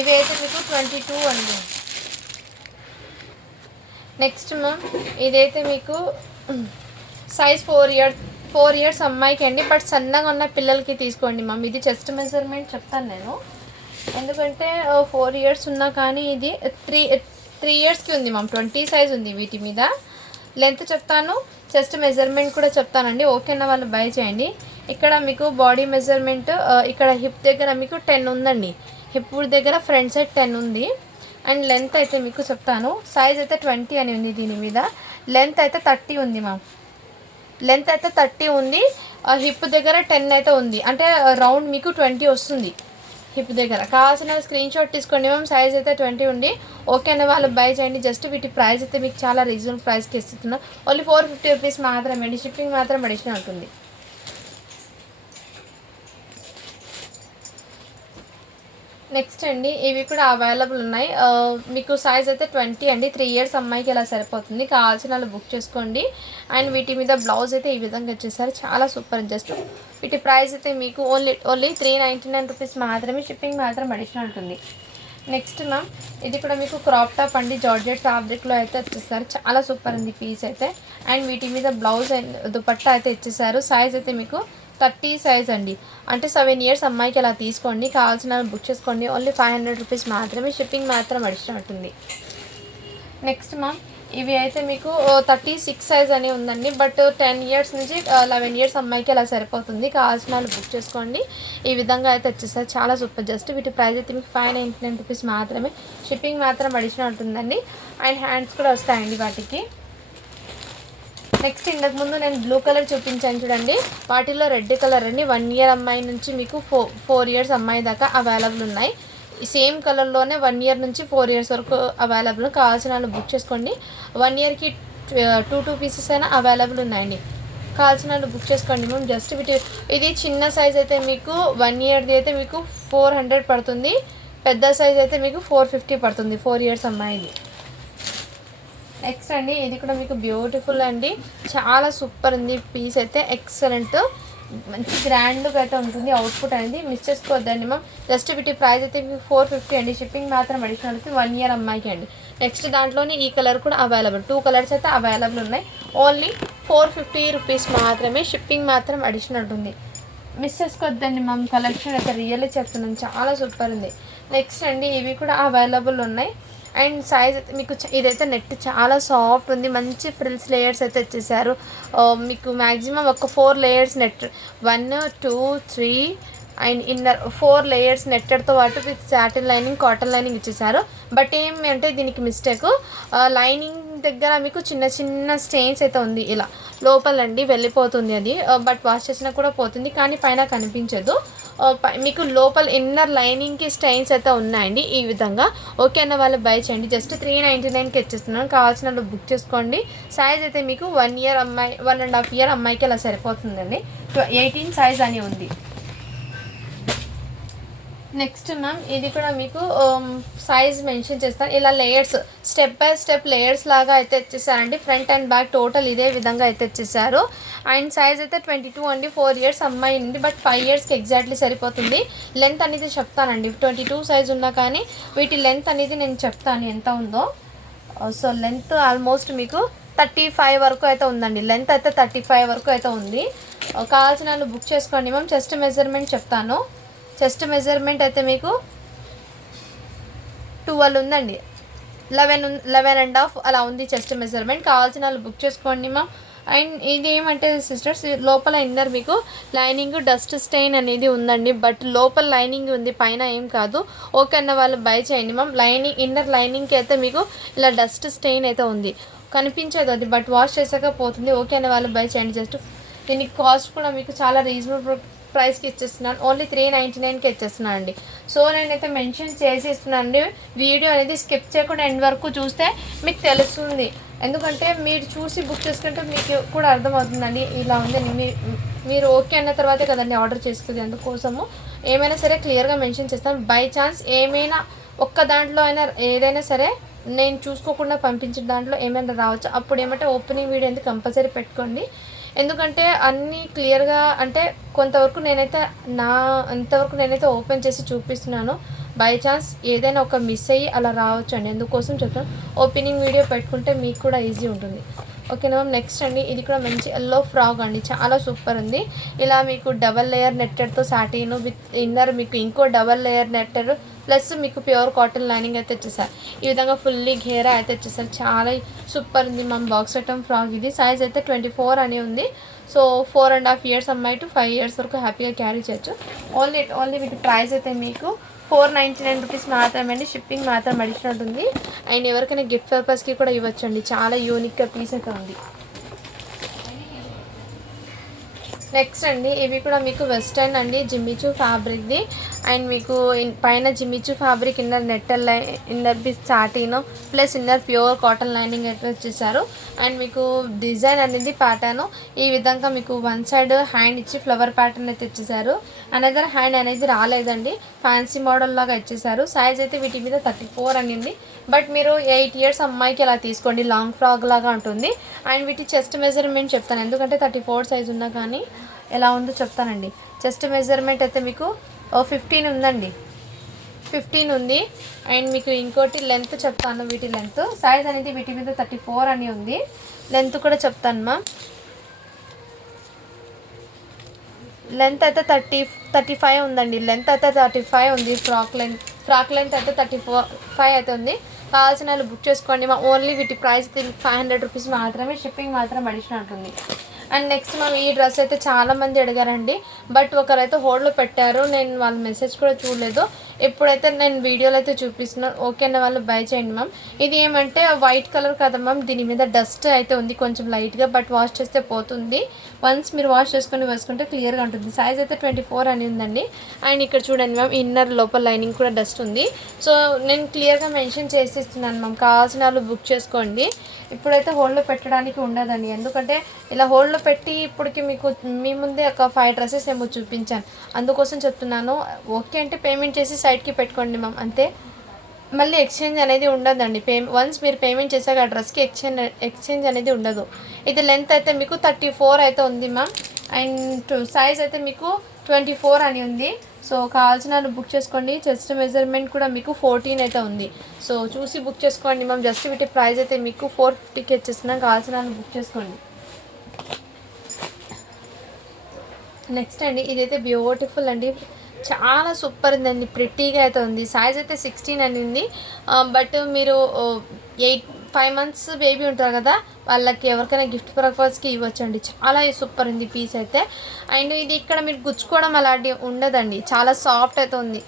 ఇవి అయితే మీకు 22 అండి. నెక్స్ట్ మ్యామ్, ఇదైతే మీకు సైజ్ 4 ఇయర్స్ అమ్మాయికి అండి, బట్ సన్నగా ఉన్న పిల్లలకి తీసుకోండి మ్యామ్. ఇది చెస్ట్ మెజర్మెంట్ చెప్తాను నేను, ఎందుకంటే 4 ఇయర్స్ ఉన్నా కానీ ఇది 3 ఇయర్స్కి ఉంది మ్యామ్. 20 సైజ్ ఉంది. వీటి మీద లెంత్ చెప్తాను, చెస్ట్ మెజర్మెంట్ కూడా చెప్తానండి. ఓకేనా, వాళ్ళు బై చేయండి. ఇక్కడ మీకు బాడీ మెజర్మెంట్, ఇక్కడ హిప్ దగ్గర మీకు 10 ఉందండి. హిప్ దగ్గర ఫ్రంట్ సైడ్ 10 ఉంది. అండ్ లెంత్ అయితే మీకు చెప్తాను. సైజ్ అయితే 20 అని ఉంది దీని మీద. లెంత్ అయితే 30 ఉంది మ్యామ్. లెంత్ అయితే 30 ఉంది. హిప్ దగ్గర 10 అయితే ఉంది. అంటే రౌండ్ మీకు 20 వస్తుంది హిప్ దగ్గర. కావాల్సిన స్క్రీన్ షాట్ తీసుకోండి మ్యామ్. సైజ్ అయితే 20 ఉంది. ఓకే అనే వాళ్ళు బై చేయండి. జస్ట్ వీటి ప్రైస్ అయితే మీకు చాలా రీజనబుల్ ప్రైస్కి ఇస్తున్నాం. ఓన్లీ 450 రూపీస్ మాత్రమే అండి, షిప్పింగ్ మాత్రం అడిషనల్ ఉంటుంది. నెక్స్ట్ అండి, ఇవి కూడా అవైలబుల్ ఉన్నాయి. మీకు సైజ్ అయితే 20 అండి. 3 ఇయర్స్ అమ్మాయికి ఇలా సరిపోతుంది. కావాల్సిన వాళ్ళు బుక్ చేసుకోండి. అండ్ వీటి మీద బ్లౌజ్ అయితే ఈ విధంగా వచ్చేసారు, చాలా సూపర్. జస్ట్ వీటి ప్రైస్ అయితే మీకు ఓన్లీ 399 రూపీస్ మాత్రమే, షిప్పింగ్ మాత్రం అడిషనల్ ఉంటుంది. నెక్స్ట్ మ్యామ్, ఇది కూడా మీకు క్రాప్ టాప్ అండి, జార్జెట్ ఫ్యాబ్రిక్లో అయితే వచ్చేసారు, చాలా సూపర్ ఉంది పీస్ అయితే. అండ్ వీటి మీద బ్లౌజ్ అండ్ దుపట్టా అయితే ఇచ్చేసారు. సైజ్ అయితే మీకు 30 సైజ్ అండి. అంటే 7 ఇయర్స్ అమ్మాయికి అలా తీసుకోండి. కావాల్సిన బుక్ చేసుకోండి. ఓన్లీ 500 రూపీస్ మాత్రమే, షిప్పింగ్ మాత్రం అడిషనల్ ఉంటుంది. నెక్స్ట్ మ్యామ్, ఇవి అయితే మీకు 36 సైజ్ అని ఉందండి. బట్ 10 ఇయర్స్ నుంచి 11 ఇయర్స్ అమ్మాయికి అలా సరిపోతుంది. కావాల్సిన వాళ్ళు బుక్ చేసుకోండి. ఈ విధంగా అయితే వచ్చేసారు, చాలా సూపర్. జస్ట్ వీటి ప్రైస్ అయితే మీకు 599 రూపీస్ మాత్రమే, షిప్పింగ్ మాత్రం అడిషనల్ ఉంటుందండి. అండ్ హ్యాండ్స్ కూడా వస్తాయండి వాటికి. నెక్స్ట్ ఇంతకు ముందు నేను బ్లూ కలర్ చూపించాను చూడండి, వాటిలో రెడ్ కలర్ అండి. 1 ఇయర్ అమ్మాయి నుంచి మీకు 4 ఇయర్స్ అమ్మాయి దాకా అవైలబుల్ ఉన్నాయి. సేమ్ కలర్లోనే 1 ఇయర్ నుంచి 4 ఇయర్స్ వరకు అవైలబుల్. కావాల్సిన వాళ్ళు బుక్ చేసుకోండి. 1 ఇయర్కి 2 పీసెస్ అయినా అవైలబుల్ ఉన్నాయండి. కావాల్సిన వాళ్ళు బుక్ చేసుకోండి మ్యామ్. జస్ట్ ఇది చిన్న సైజ్ అయితే మీకు 1 ఇయర్ది అయితే మీకు 400 పడుతుంది. పెద్ద సైజ్ అయితే మీకు 450 పడుతుంది 4 ఇయర్స్ అమ్మాయిది. నెక్స్ట్ అండి ఇది కూడా మీకు బ్యూటిఫుల్ అండి, చాలా సూపర్ ఉంది. పీస్ అయితే ఎక్సలెంట్, మంచి గ్రాండ్గా అయితే ఉంటుంది. అవుట్పుట్ అనేది మిస్ చేసుకోవద్దండి మ్యామ్. జస్ట్ వీటి ప్రైస్ అయితే మీకు 450 అండి. షిప్పింగ్ మాత్రం అడిషనల్ అవుతుంది 1 ఇయర్ అమ్మాయికి అండి. నెక్స్ట్ దాంట్లోనే ఈ కలర్ కూడా అవైలబుల్, 2 కలర్స్ అయితే అవైలబుల్ ఉన్నాయి. ఓన్లీ 450 రూపీస్ మాత్రమే, షిప్పింగ్ మాత్రం అడిషనల్ ఉంటుంది. మిస్ చేసుకోవద్దండి మ్యామ్. కలెక్షన్ అయితే రియల్లీ చెప్తున్నాను, చాలా సూపర్ ఉంది. నెక్స్ట్ అండి ఇవి కూడా అవైలబుల్ ఉన్నాయి. అండ్ సైజ్ అయితే మీకు ఇదైతే నెట్ చాలా సాఫ్ట్ ఉంది, మంచి ఫ్రిల్స్ లేయర్స్ అయితే ఇచ్చేసారు. మీకు మ్యాక్సిమం ఒక 4 layers net, 1 2 3 and inner 4 layers నెట్టెడ్తో పాటు with satin lining, cotton lining ఇచ్చేసారు. బట్ ఏమి అంటే దీనికి మిస్టేక్, లైనింగ్ దగ్గర మీకు చిన్న చిన్న స్టెయిన్స్ అయితే ఉంది, ఇలా లోపలండి వెళ్ళిపోతుంది అది. బట్ వాష్ చేసినా కూడా పోతుంది, కానీ పైన కనిపించదు. మీకు లోపల ఇన్నర్ లైనింగ్కి స్టెయిన్స్ అయితే ఉన్నాయండి ఈ విధంగా. ఓకే అన్న వాళ్ళు బై చేయండి. జస్ట్ 399కి ఇచ్చేస్తున్నాను. కావాల్సిన వాళ్ళు బుక్ చేసుకోండి. సైజ్ అయితే మీకు 1 ఇయర్ అమ్మాయి, 1.5 ఇయర్ అమ్మాయికి అలా సరిపోతుందండి. 18 సైజ్ అని ఉంది. నెక్స్ట్ మ్యామ్ ఇది కూడా మీకు సైజ్ మెన్షన్ చేస్తాను. ఇలా layers step by step layers లాగా అయితే ఇచ్చేసారండి. ఫ్రంట్ అండ్ బ్యాక్ టోటల్ ఇదే విధంగా అయితే ఇచ్చేసారు. అండ్ సైజ్ అయితే 22 అండి. 4 ఇయర్స్ అమ్మాయి ఉంది, బట్ 5 ఇయర్స్కి ఎగ్జాక్ట్లీ సరిపోతుంది. లెంత్ అనేది చెప్తానండి. 22 సైజ్ ఉన్నా కానీ వీటి లెంత్ అనేది నేను చెప్తాను ఎంత ఉందో. సో లెంత్ ఆల్మోస్ట్ మీకు 35 వరకు అయితే ఉందండి. లెంత్ అయితే 35 వరకు అయితే ఉంది. కావాల్సిన వాళ్ళు బుక్ చేసుకోండి మ్యామ్. చెస్ట్ మెజర్మెంట్ చెప్తాను. చెస్ట్ మెజర్మెంట్ అయితే మీకు 12 ఉందండి. 11.5 అలా ఉంది చెస్ట్ మెజర్మెంట్. కావాల్సిన వాళ్ళు బుక్ చేసుకోండి మ్యామ్. అండ్ ఇది ఏమంటే సిస్టర్స్, లోపల ఇన్నర్ మీకు లైనింగ్ డస్ట్ స్టెయిన్ అనేది ఉందండి. బట్ లోపల లైనింగ్ ఉంది, పైన ఏం కాదు. ఓకే అన్న వాళ్ళు బై చేయండి మ్యామ్. లైనింగ్ ఇన్నర్ లైనింగ్కి అయితే మీకు ఇలా డస్ట్ స్టెయిన్ అయితే ఉంది, కనిపించేది అది, బట్ వాష్ చేసాక పోతుంది. ఓకే అన్న వాళ్ళు బై చేయండి. జస్ట్ దీనికి కాస్ట్ కూడా మీకు చాలా రీజనబుల్ ప్రైస్కి ఇచ్చేస్తున్నాను. ఓన్లీ 399కి ఇచ్చేస్తున్నాను అండి. సో నేనైతే మెన్షన్ చేసి ఇస్తున్నాను అండి. వీడియో అనేది స్కిప్ చేయకుండా ఎండ్ వరకు చూస్తే మీకు తెలుస్తుంది. ఎందుకంటే మీరు చూసి బుక్ చేసుకుంటే మీకు కూడా అర్థమవుతుందండి ఇలా ఉందని. మీరు ఓకే అన్న తర్వాతే కదండి ఆర్డర్ చేసుకుంది. అందుకోసము ఏమైనా సరే క్లియర్గా మెన్షన్ చేస్తాను. బై ఛాన్స్ ఏమైనా ఒక్క దాంట్లో అయినా ఏదైనా సరే నేను చూసుకోకుండా పంపించిన దాంట్లో ఏమైనా రావచ్చు. అప్పుడు ఏమంటే ఓపెనింగ్ వీడియో అనేది కంపల్సరీ పెట్టుకోండి. ఎందుకంటే అన్నీ క్లియర్గా అంటే కొంతవరకు నేనైతే ఓపెన్ చేసి చూపిస్తున్నాను. బై ఛాన్స్ ఏదైనా ఒక మిస్ అయ్యి అలా రావచ్చు అండి. ఎందుకోసం చెప్తాను, ఓపెనింగ్ వీడియో పెట్టుకుంటే మీకు కూడా ఈజీ ఉంటుంది. ఓకేనా మ్యామ్. నెక్స్ట్ అండి ఇది కూడా మంచి ఎల్లో ఫ్రాక్ అండి, చాలా సూపర్ ఉంది. ఇలా మీకు డబల్ లేయర్ నెట్టెడ్తో సాటీను విత్ ఇన్నర్ మీకు ఇంకో డబల్ లేయర్ నెట్టెడ్ ప్లస్ మీకు ప్యూర్ కాటన్ లైనింగ్ అయితే వచ్చేసారు. ఈ విధంగా ఫుల్లీ ఘేరా అయితే వచ్చేసారు. చాలా సూపర్ ఉంది మ్యామ్. బాక్స్ ఐటమ్ ఫ్రాక్ ఇది. సైజ్ అయితే 24 అని ఉంది. సో 4.5 ఇయర్స్ అమ్మాయి టు 5 ఇయర్స్ వరకు హ్యాపీగా క్యారీ చేయొచ్చు. ఓన్లీ వీటి ప్రైస్ అయితే మీకు 499 రూపీస్ మాత్రమే అండి. షిప్పింగ్ మాత్రం అడిషనల్ ఉంటుంది. అండ్ ఎవరికైనా గిఫ్ట్ పర్పస్కి కూడా ఇవ్వచ్చు అండి. చాలా యూనిక్గా పీస్ అయితే ఉంది. నెక్స్ట్ అండి ఇవి కూడా మీకు వెస్టర్న్ అండి, జిమ్మిచూ ఫ్యాబ్రిక్ది. అండ్ మీకు పైన జిమ్మిచూ ఫ్యాబ్రిక్, ఇన్నర్ నెట్టల్ ఇన్నర్ బిస్ satin plus inner pure cotton lining అయితే వచ్చేసారు. అండ్ మీకు డిజైన్ అనేది ప్యాటర్న్ ఈ విధంగా మీకు వన్ సైడ్ హ్యాండ్ ఇచ్చి ఫ్లవర్ ప్యాటర్న్ అయితే ఇచ్చేసారు. అనదర్ హ్యాండ్ అనేది రాలేదండి, ఫ్యాన్సీ మోడల్ లాగా ఇచ్చేసారు. సైజ్ అయితే వీటి మీద 34 అనింది. బట్ మీరు 8 ఇయర్స్ అమ్మాయికి అలా తీసుకోండి, లాంగ్ ఫ్రాక్ లాగా ఉంటుంది. అండ్ వీటి చెస్ట్ మెజర్మెంట్ చెప్తాను, ఎందుకంటే 34 సైజ్ ఉన్నా కానీ ఎలా ఉందో చెప్తానండి. చెస్ట్ మెజర్మెంట్ అయితే మీకు 15 ఉందండి, 15 ఉంది. అండ్ మీకు ఇంకోటి లెంత్ చెప్తాను, వీటి లెంత్ సైజ్ అనేది వీటి మీద 34 అని ఉంది. లెంత్ కూడా చెప్తాను మా. లెంత్ అయితే 35 ఉందండి. లెంత్ అయితే 35 ఉంది. ఫ్రాక్ లెంత్ అయితే 35 అయితే ఉంది. కావాల్సిన వాళ్ళు బుక్ చేసుకోండి మా. ఓన్లీ వీటి ప్రైస్ 500 రూపీస్ మాత్రమే, షిప్పింగ్ మాత్రం అడిషనల్ ఉంటుంది. అండ్ నెక్స్ట్ మేము ఈ డ్రెస్ అయితే చాలామంది అడిగారండి, బట్ ఒకరైతే హోల్డ్లో పెట్టారు, నేను వాళ్ళ మెసేజ్ కూడా చూడలేదు. ఎప్పుడైతే నేను వీడియోలో అయితే చూపిస్తున్నాను ఓకే అన్న వాళ్ళు బై చేయండి మ్యామ్. ఇది ఏమంటే వైట్ కలర్ కదా మ్యామ్, దీని మీద డస్ట్ అయితే ఉంది కొంచెం లైట్గా, బట్ వాష్ చేస్తే పోతుంది. వన్స్ మీరు వాష్ చేసుకొని వేసుకుంటే క్లియర్గా ఉంటుంది. సైజ్ అయితే 24 అని ఉందండి. అండ్ ఇక్కడ చూడండి మ్యామ్, ఇన్నర్ లోపల లైనింగ్ కూడా డస్ట్ ఉంది. సో నేను క్లియర్గా మెన్షన్ చేసి ఇస్తున్నాను మ్యామ్, కావాల్సిన వాళ్ళు బుక్ చేసుకోండి. ఇప్పుడైతే హోల్డ్లో పెట్టడానికి ఉండదండి, ఎందుకంటే ఇలా హోల్డ్లో పెట్టి ఇప్పటికి మీకు మీ ముందే ఒక 5 డ్రెస్సెస్ ఏమో చూపించాను, అందుకోసం చెప్తున్నాను. ఓకే అంటే పేమెంట్ చేసి సైడ్కి పెట్టుకోండి మ్యామ్, అంతే. మళ్ళీ ఎక్స్చేంజ్ అనేది ఉండదండి. వన్స్ మీరు పేమెంట్ చేశాక ఆ డ్రెస్కి ఎక్స్చేంజ్ అనేది ఉండదు. ఇది లెంత్ అయితే మీకు 34 అయితే ఉంది మ్యామ్. అండ్ సైజ్ అయితే మీకు 24 అని ఉంది. సో కావాల్సిన బుక్ చేసుకోండి. చెస్ట్ మెజర్మెంట్ కూడా మీకు 14 అయితే ఉంది. సో చూసి బుక్ చేసుకోండి మ్యామ్. జస్ట్ వీటి ప్రైస్ అయితే మీకు 450కి ఇచ్చేస్తున్నాం, కావాల్సిన బుక్ చేసుకోండి. నెక్స్ట్ అండి, ఇదైతే బ్యూటిఫుల్ అండి, చాలా సూపర్ ఉందండి, ప్రిటీగా అయితే ఉంది. సైజ్ అయితే 16 అని ఉంది. బట్ మీరు 5 months బేబీ ఉంటారు కదా, వాళ్ళకి ఎవరికైనా గిఫ్ట్ పర్పస్కి ఇవ్వచ్చండి. చాలా సూపర్ ఉంది పీస్ అయితే. అండ్ ఇది ఇక్కడ మీరు గుచ్చుకోవడం అలాంటివి ఉండదండి, చాలా సాఫ్ట్ అయితే ఉంది.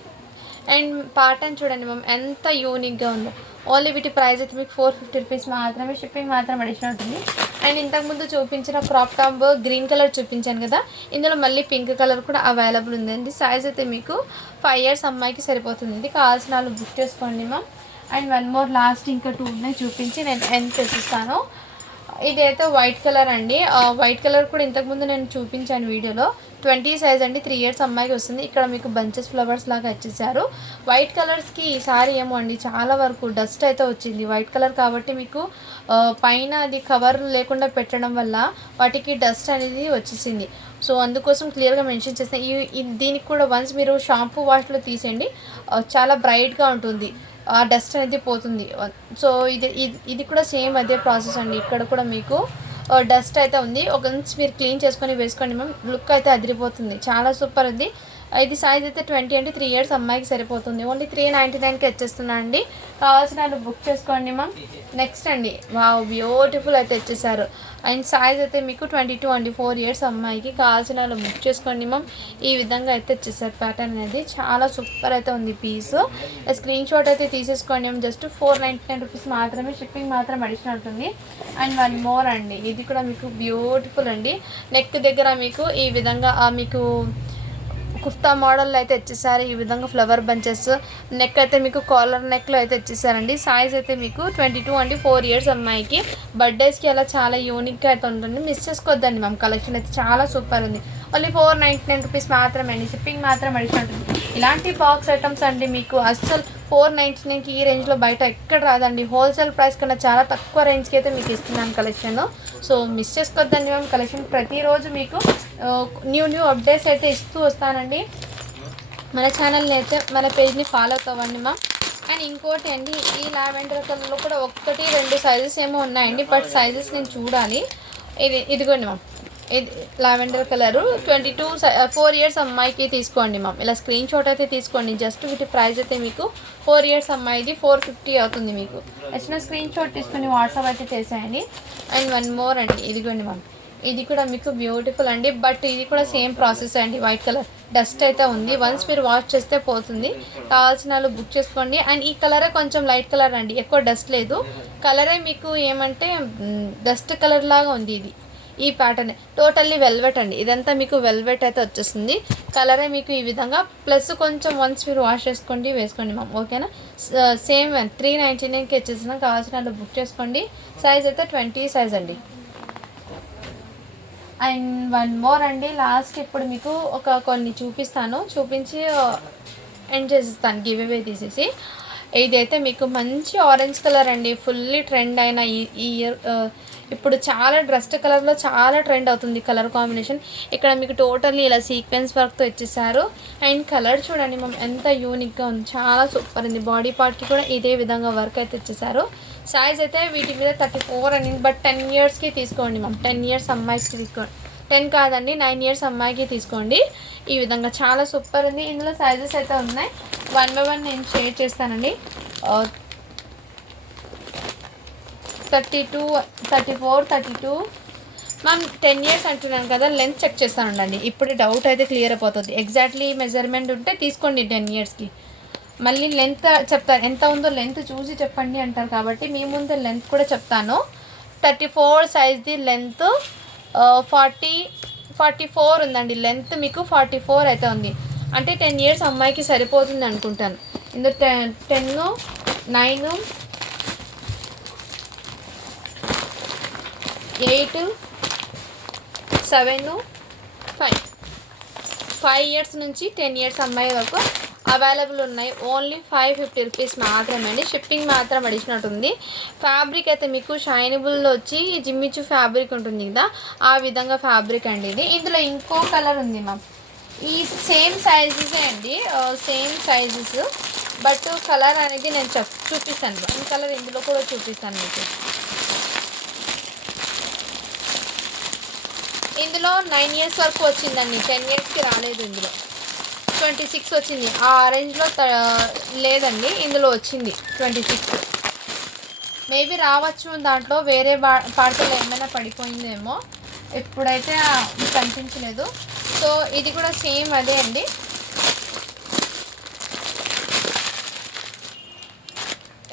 అండ్ ప్యాటర్న్ చూడండి మ్యామ్ ఎంత యూనిక్గా ఉందో. ఓన్లీ వీటి ప్రైస్ అయితే మీకు 450 రూపీస్ మాత్రమే, షిప్పింగ్ మాత్రం అడిషనల్ ఉంటుంది. అండ్ ఇంతకుముందు చూపించిన క్రాప్ టాప్ గ్రీన్ కలర్ చూపించాను కదా, ఇందులో మళ్ళీ పింక్ కలర్ కూడా అవైలబుల్ ఉందండి. సైజ్ అయితే మీకు 5 years అమ్మాయికి సరిపోతుంది. ఇది కావాల్సిన వాళ్ళు బుక్ చేసుకోండి మ్యామ్. అండ్ 1 more లాస్ట్ ఇంకా 2 ఉన్నాయి, చూపించి నేను ఎండ్ చేసిస్తాను. ఇదైతే వైట్ కలర్ అండి. వైట్ కలర్ కూడా ఇంతకుముందు నేను చూపించాను వీడియోలో. 20 size అండి, 3 years అమ్మాయికి వస్తుంది. ఇక్కడ మీకు బంచెస్ ఫ్లవర్స్ లాగా ఇచ్చేసారు. వైట్ కలర్స్కి ఈసారి ఏమో అండి చాలా వరకు డస్ట్ అయితే వచ్చింది. వైట్ కలర్ కాబట్టి మీకు పైన అది కవర్ లేకుండా పెట్టడం వల్ల వాటికి డస్ట్ అనేది వచ్చేసింది. సో అందుకోసం క్లియర్గా మెన్షన్ చేస్తాను. దీనికి కూడా వన్స్ మీరు షాంపూ వాష్లో తీసేయండి, చాలా బ్రైట్గా ఉంటుంది, ఆ డస్ట్ అనేది పోతుంది. సో ఇది కూడా సేమ్ అదే ప్రాసెస్ అండి. ఇక్కడ కూడా మీకు డస్ట్ అయితే ఉంది. వన్స్ మీరు క్లీన్ చేసుకొని వేసుకోండి మ్యామ్, లుక్ అయితే అదిరిపోతుంది, చాలా సూపర్ ఉంది. ఇది సైజ్ అయితే 20 అంటే 3 years అమ్మాయికి సరిపోతుంది. ఓన్లీ 399కి వచ్చేస్తున్నా అండి. కావాల్సిన బుక్ చేసుకోండి మ్యామ్. నెక్స్ట్ అండి, వావ్ బ్యూటిఫుల్ అయితే వచ్చేసారు. అండ్ సైజ్ అయితే మీకు 22 అండి, 4 years అమ్మాయికి. కావాల్సిన బుక్ చేసుకోండి మ్యామ్. ఈ విధంగా అయితే వచ్చేసారు ప్యాటర్న్ అనేది, చాలా సూపర్ అయితే ఉంది పీస్. స్క్రీన్ షాట్ అయితే తీసేసుకోండి మ్యామ్. జస్ట్ 499 రూపీస్ మాత్రమే, షిప్పింగ్ మాత్రం అడిషనల్ ఉంటుంది. అండ్ 1 more అండి, ఇది కూడా మీకు బ్యూటిఫుల్ అండి. నెక్ దగ్గర మీకు ఈ విధంగా మీకు కుర్తా మోడల్ అయితే ఇచ్చేసారు. ఈ విధంగా ఫ్లవర్ బంచెస్, నెక్ అయితే మీకు కాలర్ నెక్లో అయితే ఇచ్చేసారండి. సైజ్ అయితే మీకు 22 అండి, 4 years అమ్మాయికి. బర్త్డేస్కి అలా చాలా యూనిక్గా అయితే ఉంటుంది, మిస్ చేసుకోవద్దండి మ్యామ్. కలెక్షన్ అయితే చాలా సూపర్ ఉంది. ఓన్లీ 499 రూపీస్ మాత్రమే అండి, షిప్పింగ్ మాత్రం అడిషనల్ ఉంటుంది. ఇలాంటి బాక్స్ ఐటమ్స్ అండి మీకు అస్సలు 499కి ఈ రేంజ్లో బయట ఎక్కడ రాదండి. హోల్సేల్ ప్రైస్ కన్నా చాలా తక్కువ రేంజ్కి అయితే మీకు ఇస్తున్నాను కలెక్షన్. సో మిస్ చేసుకోవద్దండి మ్యామ్. కలెక్షన్ ప్రతిరోజు మీకు న్యూ అప్డేట్స్ అయితే ఇస్తూ వస్తానండి. మన ఛానల్ని అయితే మన పేజ్ని ఫాలో అవ్వండి మ్యామ్. అండ్ ఇంకోటి అండి, ఈ లావెండర్ కలర్లో కూడా 1-2 సైజెస్ ఏమో ఉన్నాయండి, బట్ సైజెస్ నేను చూడాలి. ఇదిగోండి మ్యామ్, ఇది లావెండర్ కలరు 4 years అమ్మాయికి తీసుకోండి మ్యామ్. ఇలా స్క్రీన్ షాట్ అయితే తీసుకోండి. జస్ట్ వీటి ప్రైస్ అయితే మీకు 4 years అమ్మాయిది 450 అవుతుంది. మీకు వచ్చిన స్క్రీన్ షాట్ తీసుకొని వాట్సాప్ అయితే చేసేయండి. అండ్ 1 more అండి, ఇదిగోండి మ్యామ్. ఇది కూడా మీకు బ్యూటిఫుల్ అండి, బట్ ఇది కూడా సేమ్ ప్రాసెస్ అండి. వైట్ కలర్ డస్ట్ అయితే ఉంది, వన్స్ మీరు వాష్ చేస్తే పోతుంది. కావాల్సిన వాళ్ళు బుక్ చేసుకోండి. అండ్ ఈ కలరే కొంచెం లైట్ కలర్ అండి, ఎక్కువ డస్ట్ లేదు. కలరే మీకు ఏమంటే డస్ట్ కలర్ లాగా ఉంది. ఈ ప్యాటర్న్ టోటల్లీ వెల్వెట్ అండి, ఇదంతా మీకు వెల్వెట్ అయితే వచ్చేస్తుంది. కలరే మీకు ఈ విధంగా, ప్లస్ కొంచెం వన్స్ మీరు వాష్ చేసుకోండి, వేసుకోండి మ్యామ్. ఓకేనా, సేమ్ 399కి వచ్చేసిన. కావాల్సిన వాళ్ళు బుక్ చేసుకోండి. సైజ్ అయితే 20 size అండి. అండ్ 1 more అండి, లాస్ట్ ఇప్పుడు మీకు కొన్ని చూపించి ఎండ్ చేసిస్తాను గివ్ అవే తీసేసి. ఇదైతే మీకు మంచి ఆరెంజ్ కలర్ అండి, ఫుల్లీ ట్రెండ్ అయిన ఈ ఇయర్ ఇప్పుడు చాలా డస్ట్ కలర్లో చాలా ట్రెండ్ అవుతుంది కలర్ కాంబినేషన్. ఇక్కడ మీకు టోటల్లీ ఇలా సీక్వెన్స్ వర్క్తో ఇచ్చేసారు. అండ్ కలర్ చూడండి మ్యామ్ ఎంత యూనిక్గా ఉంది, చాలా సూపర్ ఉంది. బాడీ పార్ట్కి కూడా ఇదే విధంగా వర్క్ అయితే ఇచ్చేసారు. సైజ్ అయితే వీటి మీద 34 అని, బట్ 10 yearsకి తీసుకోండి మ్యామ్. 10 years అమ్మాయికి తీసుకోండి, 10 కాదండి 9 years అమ్మాయికి తీసుకోండి. ఈ విధంగా చాలా సూపర్ ఉంది. ఇందులో సైజెస్ అయితే ఉన్నాయి, 1 by 1 నేను షేర్ చేస్తానండి. 32, 34, 32 మ్యామ్. 10 years అంటున్నాను కదా, లెంత్ చెక్ చేస్తానండి. ఇప్పుడు డౌట్ అయితే క్లియర్ అయిపోతుంది. ఎగ్జాక్ట్లీ మెజర్మెంట్ ఉంటే తీసుకోండి 10 yearsకి. మళ్ళీ లెంత్ చెప్తాను, ఎంత ఉందో లెంత్ చూసి చెప్పండి అంటారు కాబట్టి మీ ముందు లెంత్ కూడా చెప్తాను. 34 సైజ్ది లెంత్ 44 ఉందండి. లెంత్ మీకు 44 అయితే ఉంది. అంటే 10 ఇయర్స్ అమ్మాయికి సరిపోతుంది అనుకుంటాను. ఇందులో 10, 9, 8, 7, 5 ఇయర్స్ నుంచి 10 ఇయర్స్ అమ్మాయి వరకు అవైలబుల్ ఉన్నాయి. ఓన్లీ 550 రూపీస్ మాత్రమే అండి. షిప్పింగ్ మాత్రం అడిషనల్ ఉంది. ఫ్యాబ్రిక్ అయితే మీకు షైనబుల్లో వచ్చి జిమ్మిచు ఫ్యాబ్రిక్ ఉంటుంది కదా, ఆ విధంగా ఫ్యాబ్రిక్ అండి ఇది. ఇందులో ఇంకో కలర్ ఉంది మ్యామ్. ఈ సేమ్ సైజెసే అండి, సేమ్ సైజెస్, బట్ కలర్ అనేది నేను చూపిస్తాను. వన్ కలర్ ఇందులో కూడా చూపిస్తాను మీకు. ఇందులో 9 ఇయర్స్ వరకు వచ్చిందండి, 10 ఇయర్స్కి రాలేదు. ఇందులో 26 వచ్చింది. ఆ ఆరెంజ్లో లేదండి, ఇందులో వచ్చింది 26. మేబీ రావచ్చు, దాంట్లో వేరే పార్టీలో ఏమైనా పడిపోయిందేమో, ఎప్పుడైతే కనిపించలేదు. సో ఇది కూడా సేమ్ అదే అండి.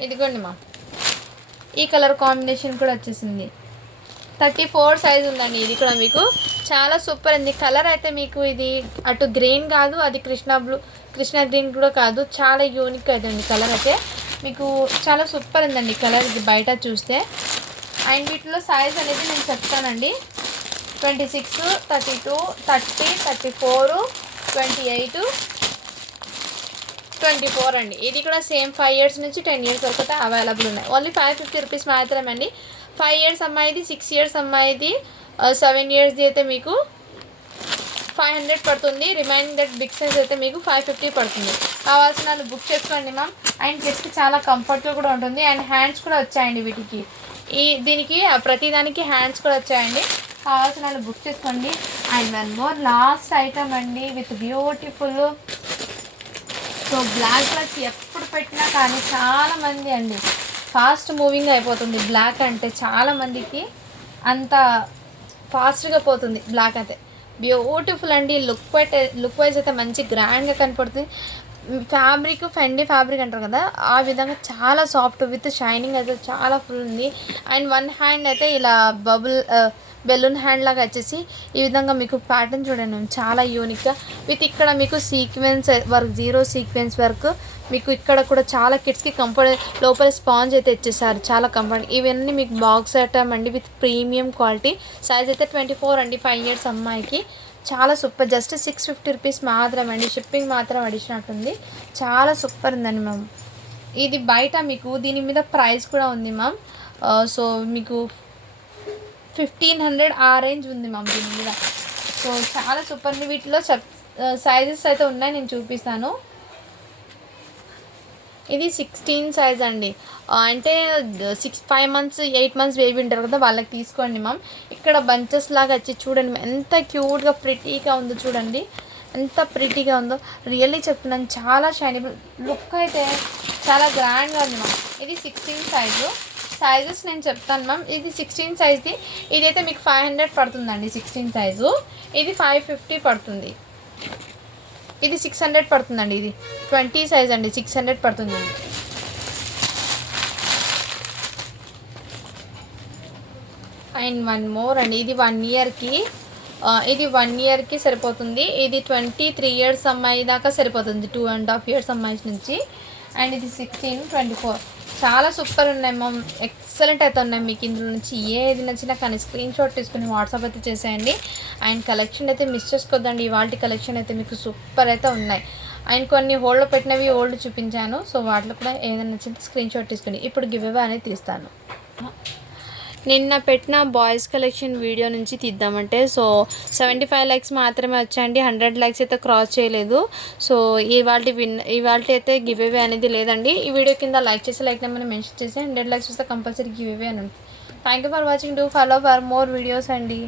ఇదిగోండి మా, ఈ కలర్ కాంబినేషన్ కూడా వచ్చేసింది. 34 సైజ్ ఉందండి. ఇది కూడా మీకు చాలా సూపర్ ఉంది. కలర్ అయితే మీకు ఇది అటు గ్రీన్ కాదు, అది కృష్ణ గ్రీన్ కూడా కాదు, చాలా యూనిక్ అవుతుంది కలర్ అయితే. మీకు చాలా సూపర్ ఉందండి కలర్ ఇది బయట చూస్తే. అండ్ వీటిలో సైజ్ అనేది నేను చెప్తానండి. 26, 32, 30, 34, 28, 24 అండి. ఇది కూడా సేమ్ 5 ఇయర్స్ నుంచి 10 ఇయర్స్ వరకు అయితే అవైలబుల్ ఉన్నాయి. ఓన్లీ 550 రూపీస్ మాత్రమే అండి. 5 ఇయర్స్ అమ్మాయిది, 6 ఇయర్స్ అమ్మాయిది, 7 ఇయర్స్ది అయితే మీకు 500 పడుతుంది. రిమైనింగ్ దట్ బిగ్ సైజ్ అయితే మీకు 550 పడుతుంది. కావాల్సిన వాళ్ళు బుక్ చేసుకోండి మ్యామ్. అండ్ కిడ్స్కి చాలా కంఫర్ట్గా కూడా ఉంటుంది. అండ్ హ్యాండ్స్ కూడా వచ్చాయండి వీటికి. దీనికి ప్రతిదానికి హ్యాండ్స్ కూడా వచ్చాయండి. కావాల్సిన వాళ్ళు బుక్ చేసుకోండి. And one more last item అండి with beautiful. So black dress ఎప్పుడు పెట్టినా కానీ చాలామంది అండి ఫాస్ట్ మూవింగ్ అయిపోతుంది. బ్లాక్ అంటే చాలామందికి అంత ఫాస్ట్గా పోతుంది బ్లాక్ అయితే. బ్యూటిఫుల్ అండి. లుక్ వైజ్ అయితే మంచి గ్రాండ్గా కనపడుతుంది. ఫ్యాబ్రిక్ ఫెండీ ఫ్యాబ్రిక్ అంటారు కదా, ఆ విధంగా చాలా సాఫ్ట్ విత్ షైనింగ్ అయితే చాలా ఫుల్ ఉంది. అండ్ వన్ హ్యాండ్ అయితే ఇలా బెలూన్ హ్యాండ్ లాగా వచ్చేసి ఈ విధంగా మీకు ప్యాటర్న్ చూడండి చాలా యూనిక్గా విత్ ఇక్కడ మీకు సీక్వెన్స్ వర్క్, 0 సీక్వెన్స్ వర్క్ మీకు ఇక్కడ కూడా చాలా కిడ్స్కి కంఫర్ట్. లోపల స్పాంజ్ అయితే ఇచ్చేసారు, చాలా కంఫర్ట్. ఇవన్నీ మీకు బాక్స్ ఐటమ్ అండి విత్ ప్రీమియం క్వాలిటీ. సైజ్ అయితే 24 అండి, 5 ఇయర్స్ అమ్మాయికి. చాలా సూపర్. జస్ట్ 650 రూపీస్ మాత్రమే అండి. షిప్పింగ్ మాత్రం అడిషనట్టుంది. చాలా సూపర్ ఉందండి మ్యామ్. ఇది బయట మీకు దీని మీద ప్రైస్ కూడా ఉంది మ్యామ్. సో మీకు 1500 ఆ రేంజ్ ఉంది మ్యామ్ దీని మీద. సో చాలా సూపర్ ఉంది. వీటిలో సైజెస్ అయితే ఉన్నాయి, నేను చూపిస్తాను. ఇది 16 సైజ్ అండి. అంటే 5 మంత్స్ 8 మంత్స్ బేబీ ఉంటారు కదా, వాళ్ళకి తీసుకోండి మ్యామ్. ఇక్కడ బంచెస్ లాగా వచ్చి చూడండి ఎంత క్యూట్గా ప్రిటీగా ఉందో, చూడండి ఎంత ప్రిటీగా ఉందో. రియల్లీ చెప్తున్నాను, చాలా షైనబుల్ లుక్ అయితే చాలా గ్రాండ్గా ఉంది మ్యామ్. ఇది 16 సైజు. సైజెస్ నేను చెప్తాను మ్యామ్. ఇది 16 సైజ్ది. ఇదైతే మీకు 500 పడుతుందండి 16 సైజు. ఇది 550 పడుతుంది. ఇది 600 పడుతుందండి. ఇది 20 సైజ్ అండి, 600 పడుతుంది. అండ్ వన్ మోర్ అండి. ఇది 1 ఇయర్కి, ఇది 1 ఇయర్కి సరిపోతుంది. ఇది 23 ఇయర్స్ అమ్మాయి దాకా సరిపోతుంది, 2.5 ఇయర్స్ అమ్మాయి నుంచి. అండ్ ఇది 16, 24 చాలా సూపర్ ఉన్నాయి మ్యామ్. ఎక్సలెంట్ అయితే ఉన్నాయి. మీకు ఇందులో నుంచి ఏది నచ్చినా కానీ స్క్రీన్ షాట్ తీసుకుని వాట్సాప్ అయితే చేసేయండి. అండ్ కలెక్షన్ అయితే మిస్ చేసుకోద్దండి. ఇవాళ కలెక్షన్ అయితే మీకు సూపర్ అయితే ఉన్నాయి. అండ్ కొన్ని హోల్డ్లో పెట్టినవి ఓల్డ్ చూపించాను. సో వాటిలో కూడా ఏదైనా నచ్చింటే స్క్రీన్ షాట్ తీసుకుని ఇప్పుడు గివ్ అవే అనేది తీస్తాను. నిన్న పెట్టిన బాయ్స్ కలెక్షన్ వీడియో నుంచి తీద్దామంటే సో 75 లైక్స్ మాత్రమే వచ్చాయండి. 100 లైక్స్ అయితే క్రాస్ చేయలేదు. సో ఇవాళ అయితే గివ్ అవే అనేది లేదండి. ఈ వీడియో కింద లైక్ చేసి లైక్ నెంబర్ని మెన్షన్ చేసి 100 లైక్స్ వస్తే కంపల్సరీ గివ్ అవే అని ఉంటుంది. Thank you for watching. Do follow for more videos అండి.